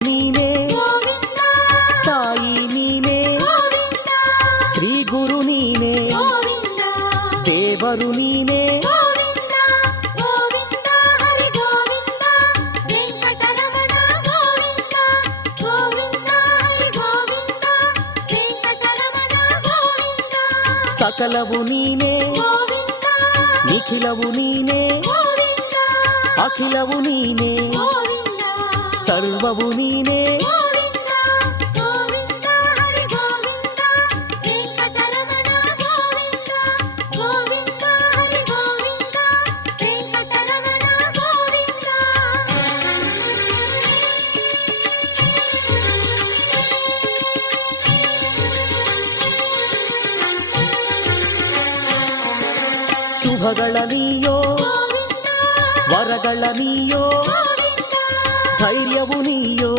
ನೀನೇ ತಾಯಿ ನೀನೇ ಶ್ರೀ ಗುರು ನೀನೇ ದೇವರು ನೀನೇ ಸಕಲವು ನೀನೇ ನಿಖಿಲವು ನೀನೇ ಅಖಿಲವು ನೀನೇ ಸರ್ವವು ನೀನೇ ಶುಭಗಳ ನೀಯೋ ವರಗಳ ನೀಯೋ ಧೈರ್ಯವು ನೀಯೋ